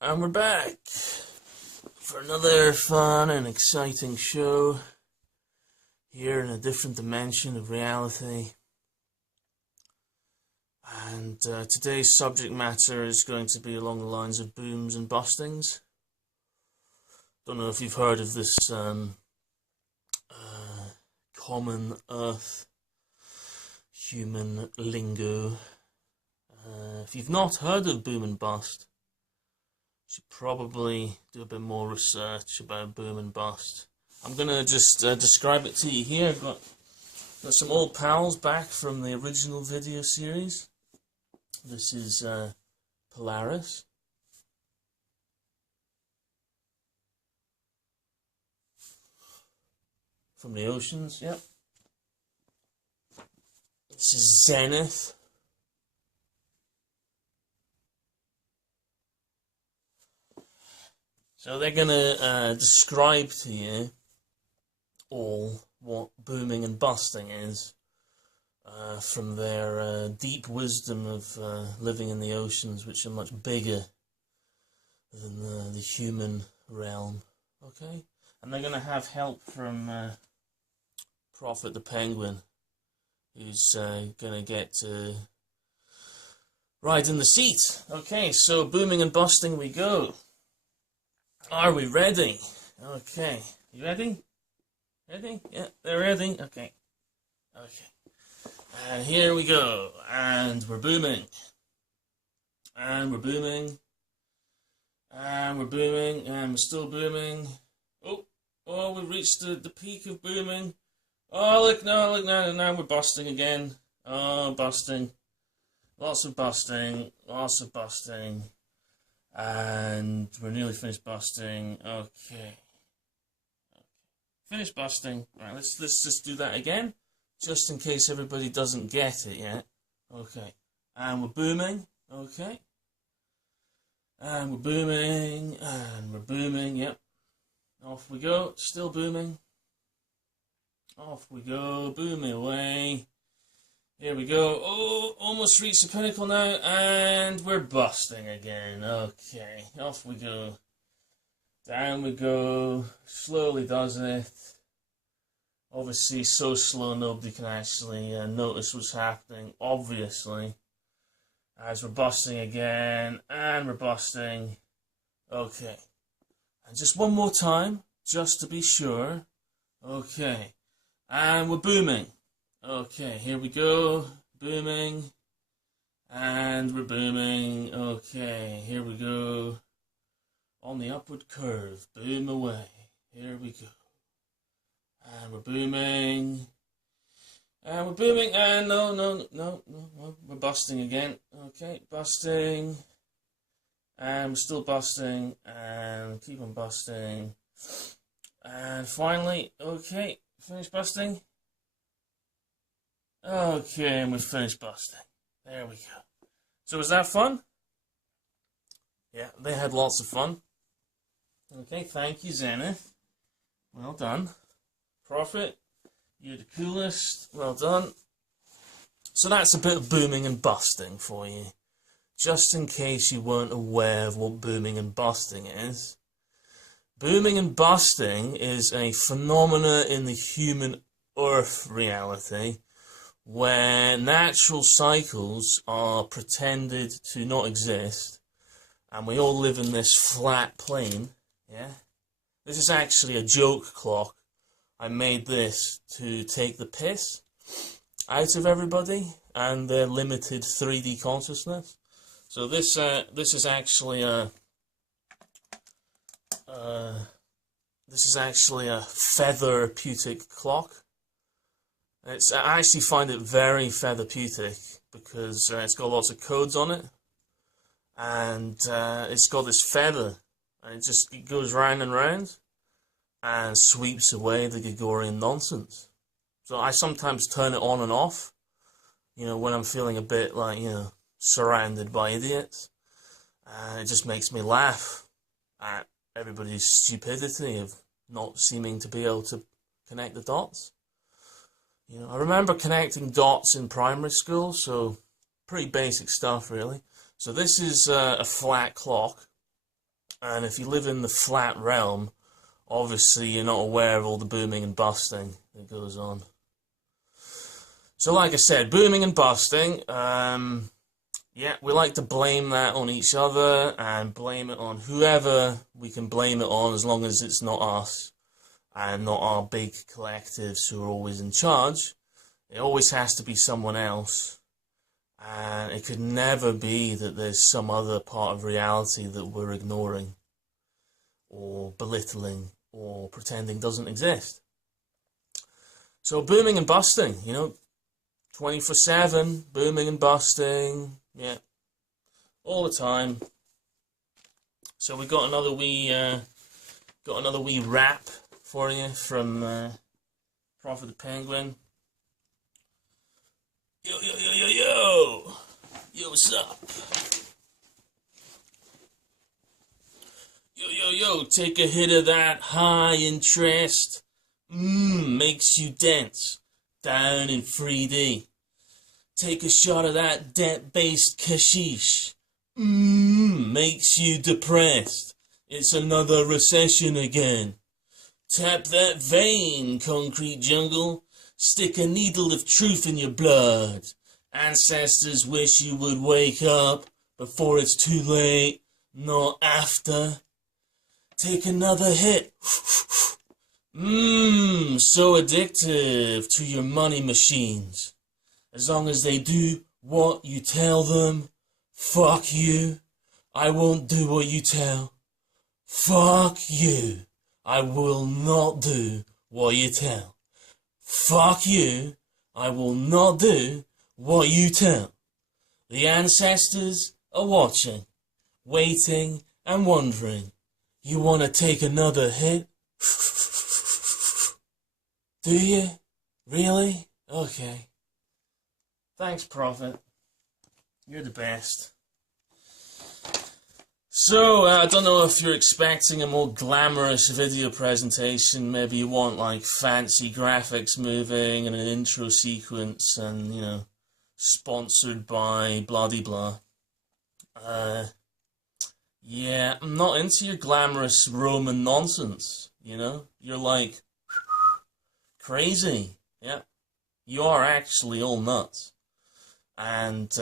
And we're back for another fun and exciting show here in a different dimension of reality. And today's subject matter is going to be along the lines of booms and bustings. Don't know if you've heard of this common Earth human lingo. If you've not heard of boom and bust, you should probably do a bit more research about boom and bust. I'm going to just describe it to you here. I've got some old pals back from the original video series. This is Polaris. From the oceans, yep. This is Zenith. So they're going to describe to you all what booming and busting is from their deep wisdom of living in the oceans, which are much bigger than the human realm. Okay? And they're going to have help from Prophet the Penguin, who's going to get to ride in the seat. Okay, so booming and busting we go. Are we ready? Okay. You ready? Ready? Yeah, they're ready? Okay. Okay. And here we go. And we're booming. And we're booming. And we're booming. And we're still booming. Oh, we've reached the peak of booming. Oh, look now, now we're busting again. Oh, busting. Lots of busting. Lots of busting. And we're nearly finished busting. Okay. Finished busting. Right, let's just do that again, just in case everybody doesn't get it yet. Okay. And we're booming. Okay. And we're booming. And we're booming. Yep. Off we go. Still booming. Off we go. Booming away. Here we go. Oh, almost reached the pinnacle now, and we're busting again. Okay, off we go. Down we go. Slowly does it. Obviously, so slow nobody can actually notice what's happening, obviously. As we're busting again, and we're busting. Okay. And just one more time, just to be sure. Okay. And we're booming. Okay, here we go, booming, and we're booming. Okay, here we go, on the upward curve, boom away, here we go, and we're booming, and we're booming, and no, we're busting again. Okay, busting, and we're still busting, and keep on busting, and finally, okay, finish busting. Okay, and we've finished busting. There we go. So was that fun? Yeah, they had lots of fun. Okay, thank you, Zenith. Well done. Prophet, you're the coolest. Well done. So that's a bit of booming and busting for you. Just in case you weren't aware of what booming and busting is. Booming and busting is a phenomena in the human Earth reality, where natural cycles are pretended to not exist, and we all live in this flat plane, yeah? This is actually a joke clock. I made this to take the piss out of everybody and their limited 3D consciousness. So this is actually a featherapeutic clock. I actually find it very therapeutic because it's got lots of codes on it, and it's got this feather, and it goes round and round and sweeps away the Gregorian nonsense. So I sometimes turn it on and off, when I'm feeling a bit like, surrounded by idiots, and it just makes me laugh at everybody's stupidity of not seeming to be able to connect the dots. I remember connecting dots in primary school, so pretty basic stuff, really. So this is a flat clock, And if you live in the flat realm, obviously you're not aware of all the booming and busting that goes on. So like I said, booming and busting, yeah, we like to blame that on each other and blame it on whoever we can blame it on, as long as it's not us and not our big collectives who are always in charge. It always has to be someone else, and it could never be that there's some other part of reality that we're ignoring or belittling or pretending doesn't exist. So booming and busting, you know, 24/7, booming and busting, yeah, all the time. So we got another wee rap for you from Prophet the Penguin. Yo, yo, yo, yo, yo! Yo, what's up? Yo, yo, yo, take a hit of that high interest. Makes you dense. Down in 3D. Take a shot of that debt-based kashish. Makes you depressed. It's another recession again. Tap that vein, concrete jungle. Stick a needle of truth in your blood. Ancestors wish you would wake up before it's too late, not after. Take another hit. So addictive to your money machines. As long as they do what you tell them, fuck you. I won't do what you tell. Fuck you. I will not do what you tell. Fuck you. I will not do what you tell. The ancestors are watching, waiting and wondering. You want to take another hit? Do you? Really? Okay. Thanks, Prophet. You're the best. So, I don't know if you're expecting a more glamorous video presentation. Maybe you want, like, fancy graphics moving and an intro sequence and, you know, sponsored by blah-de-blah. Yeah, I'm not into your glamorous Roman nonsense, you know? You're, like, crazy. Yeah. You are actually all nuts. And,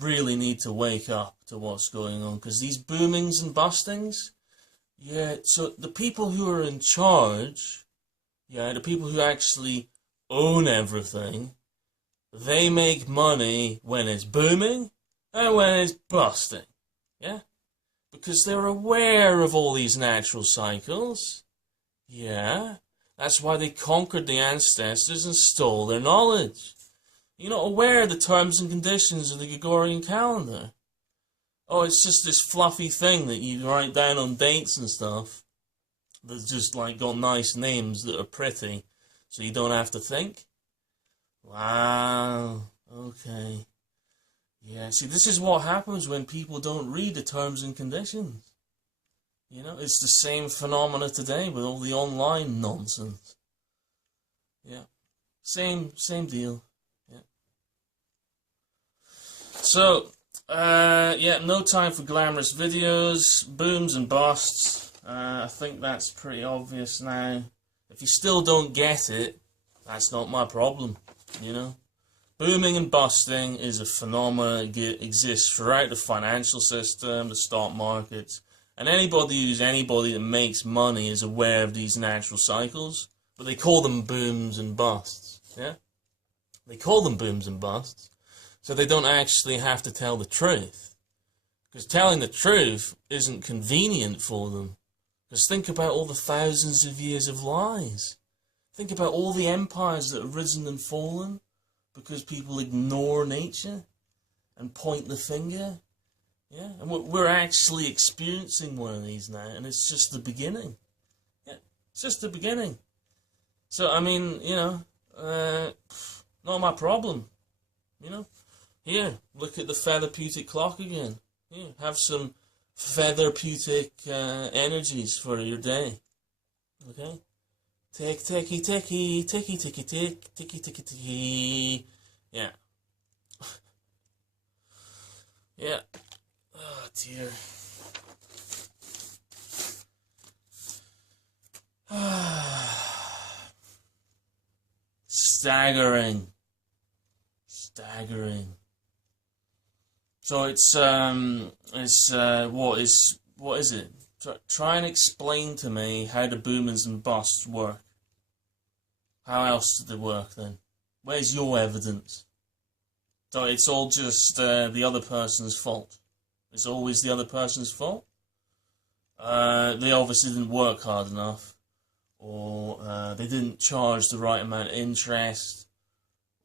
really need to wake up to what's going on, because these boomings and bustings, yeah, so the people who are in charge, yeah, the people who actually own everything, they make money when it's booming and when it's busting, yeah, because they're aware of all these natural cycles, yeah, that's why they conquered the ancestors and stole their knowledge. You're not aware of the terms and conditions of the Gregorian calendar. Oh, it's just this fluffy thing that you write down on dates and stuff that's just like got nice names that are pretty, so you don't have to think. Wow, okay. Yeah, see, this is what happens when people don't read the terms and conditions. You know, it's the same phenomena today with all the online nonsense. Yeah, same deal. So, yeah, no time for glamorous videos, booms and busts. I think that's pretty obvious now. If you still don't get it, that's not my problem, you know. Booming and busting is a phenomenon that exists throughout the financial system, the stock markets, and anybody that makes money is aware of these natural cycles, but they call them booms and busts, yeah? They call them booms and busts. So they don't actually have to tell the truth. Because telling the truth isn't convenient for them. Because think about all the thousands of years of lies. Think about all the empires that have risen and fallen because people ignore nature and point the finger. Yeah, and we're actually experiencing one of these now, and it's just the beginning. Yeah, it's just the beginning. So, I mean, you know, not my problem, you know. Here, look at the featherpeutic clock again. Here, have some featherpeutic energies for your day. Okay? Tick, ticky, ticky, ticky, ticky, tick, ticky, ticky, ticky. Yeah. Yeah. Oh, dear. staggering. Staggering. So what is it? Try and explain to me how the boomers and busts work. How else do they work then? Where's your evidence? So it's all just the other person's fault. It's always the other person's fault. They obviously didn't work hard enough, or they didn't charge the right amount of interest,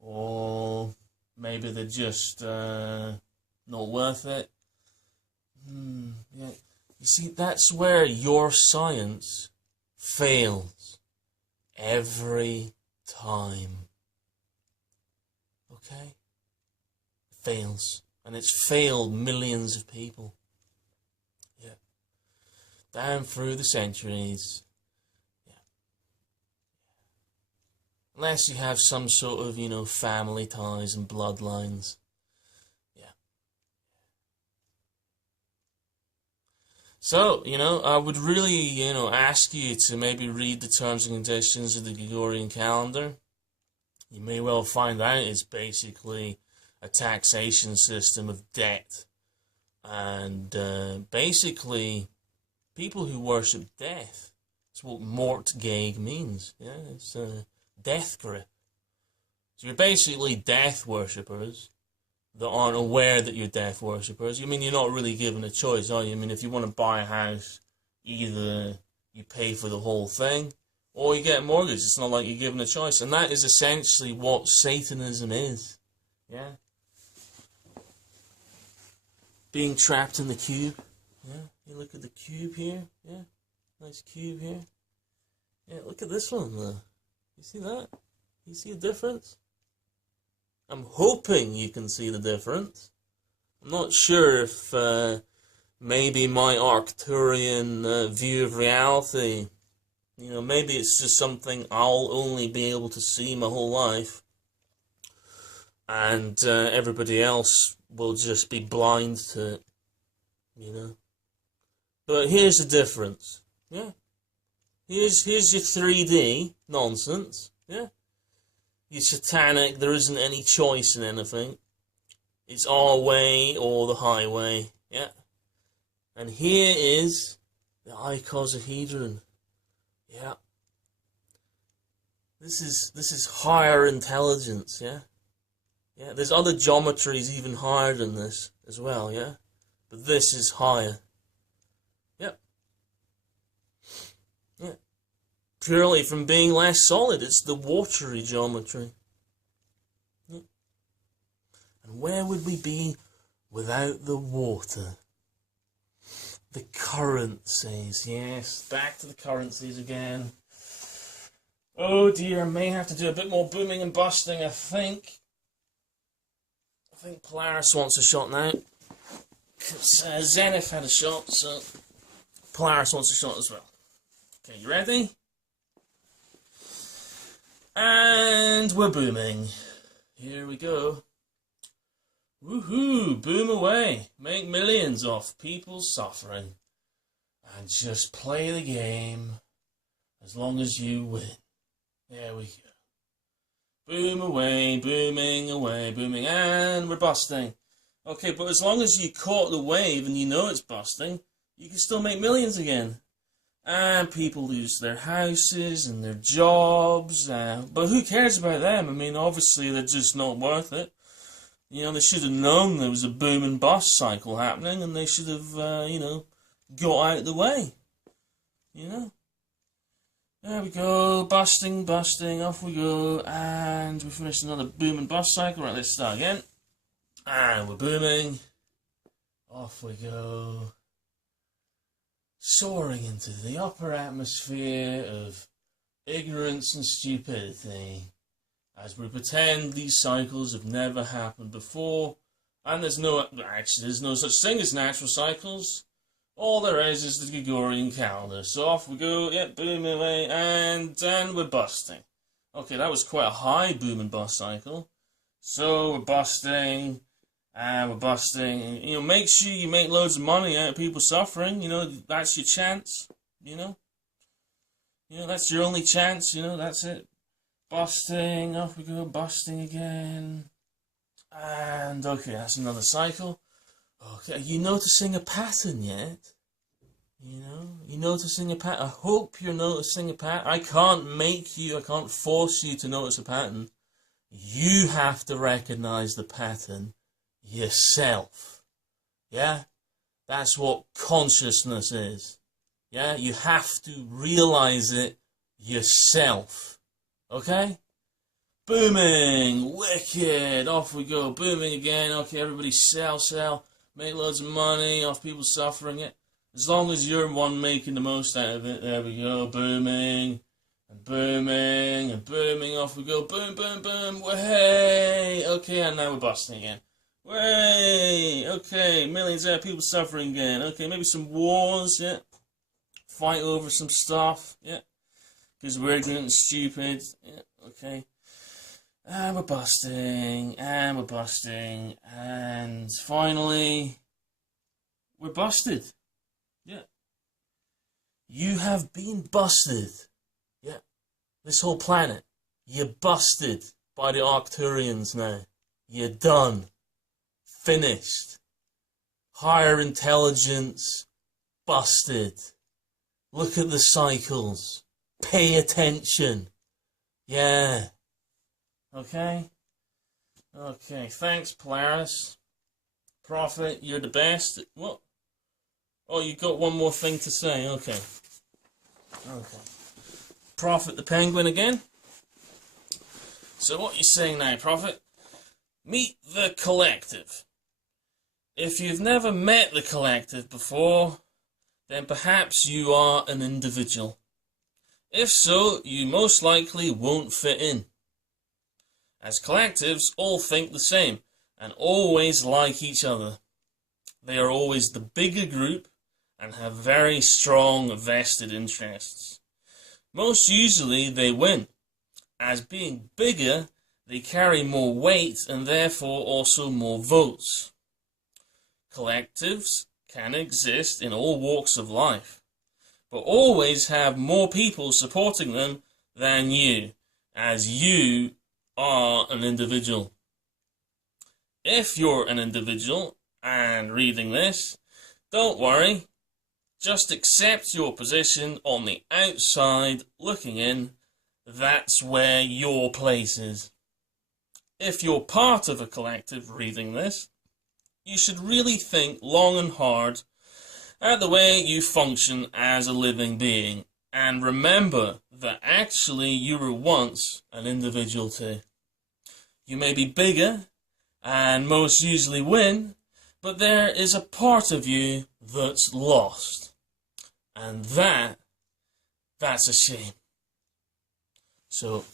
or maybe they're just not worth it. Yeah. You see, that's where your science fails every time. Okay? It fails. And it's failed millions of people. Yeah. Down through the centuries. Yeah. Unless you have some sort of, family ties and bloodlines. So, I would really, ask you to maybe read the terms and conditions of the Gregorian calendar. You may well find out it's basically a taxation system of debt. And basically, people who worship death, that's what mortgage means. Yeah, it's death grip. So you're basically death worshippers that aren't aware that you're death worshippers. You're not really given a choice, are you? If you want to buy a house, either you pay for the whole thing, or you get a mortgage. It's not like you're given a choice. And that is essentially what Satanism is. Yeah? Being trapped in the cube. Yeah? You look at the cube here. Yeah? Nice cube here. Yeah, look at this one, though. You see that? You see the difference? I'm hoping you can see the difference. I'm not sure if maybe my Arcturian view of reality, maybe it's just something I'll only be able to see my whole life, and everybody else will just be blind to it, But here's the difference, yeah? Here's your 3D nonsense, yeah? You're satanic, there isn't any choice in anything. It's our way or the highway, yeah? And here is the icosahedron, yeah? This is higher intelligence, yeah? Yeah, there's other geometries even higher than this as well, yeah? But this is higher. Yep. Yeah. Purely from being less solid. It's the watery geometry. Yeah. And where would we be without the water? The currencies, yes. Back to the currencies again. Oh dear, I may have to do a bit more booming and busting, I think. I think Polaris wants a shot now. Because Zenith had a shot, so Polaris wants a shot as well. Okay, you ready? And we're booming. Here we go. Woohoo! Boom away. Make millions off people's suffering. And just play the game as long as you win. There we go. Boom away, booming away, booming, and we're busting. Okay, but as long as you caught the wave and you know it's busting, you can still make millions again. And people lose their houses and their jobs, but who cares about them? Obviously they're just not worth it. They should have known there was a boom and bust cycle happening, and they should have, got out of the way. There we go, busting, off we go, and we finished another boom and bust cycle. Right, let's start again. And we're booming. Off we go. Soaring into the upper atmosphere of ignorance and stupidity, as we pretend these cycles have never happened before, and there's no such thing as natural cycles. All there is the Gregorian calendar. So off we go, yep, boom away, and we're busting. Okay, that was quite a high boom and bust cycle. So we're busting, and we're busting. Make sure you make loads of money out of people suffering. That's your chance. That's your only chance. That's it. Busting, off we go, busting again. And okay, that's another cycle. Okay, are you noticing a pattern yet? You noticing a pattern? I hope you're noticing a pattern. I can't force you to notice a pattern. You have to recognize the pattern yourself. Yeah? That's what consciousness is. Yeah? You have to realize it yourself. Okay? Booming! Wicked! Off we go. Booming again. Okay, everybody sell. Make loads of money off people suffering it. As long as you're one making the most out of it. There we go. Booming. And booming. And booming. Off we go. Boom, boom, boom. Way! Okay, and now we're busting again. Way! Okay, millions of people suffering again. Okay, maybe some wars, yeah. Fight over some stuff, yeah. Because we're ignorant and stupid. Yeah, okay. And we're busting. And we're busting. And finally, we're busted. Yeah. You have been busted. Yeah. This whole planet. You're busted by the Arcturians now. You're done. Finished. Higher intelligence. Busted. Look at the cycles. Pay attention. Yeah. Okay? Okay, thanks, Polaris. Prophet, you're the best. What? Oh, you got one more thing to say. Okay. Okay. Prophet the Penguin again. So what are you saying now, Prophet? Meet the collective. If you've never met the collective before, then perhaps you are an individual. If so, you most likely won't fit in. As collectives, all think the same, and always like each other. They are always the bigger group, and have very strong vested interests. Most usually they win. As being bigger, they carry more weight, and therefore also more votes. Collectives can exist in all walks of life, but always have more people supporting them than you, as you are an individual. If you're an individual and reading this, don't worry, just accept your position on the outside looking in. That's where your place is. If you're part of a collective reading this, you should really think long and hard at the way you function as a living being, and remember that actually you were once an individual too. You may be bigger, and most usually win, but there is a part of you that's lost. And that's a shame. So,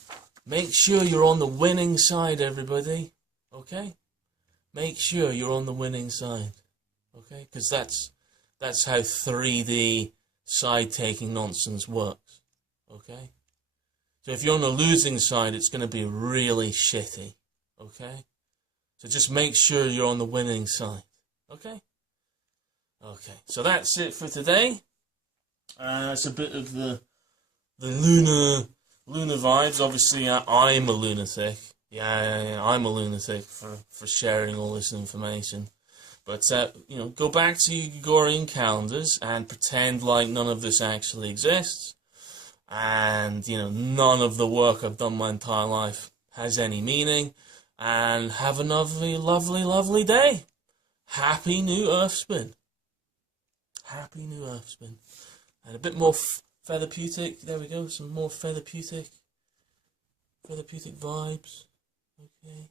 make sure you're on the winning side, everybody. Okay? Make sure you're on the winning side. Okay? Because that's how 3D side-taking nonsense works. Okay? So if you're on the losing side, it's going to be really shitty. Okay? So just make sure you're on the winning side. Okay? Okay. So that's it for today. It's a bit of the lunar vibes. Obviously, I'm a lunatic. Yeah, I'm a lunatic for sharing all this information. But, go back to your Gregorian calendars and pretend like none of this actually exists. And, none of the work I've done my entire life has any meaning. And have another lovely, lovely day. Happy New Earth Spin. Happy New Earth Spin. And a bit more featherpeutic. There we go. Some more featherpeutic vibes. Okay.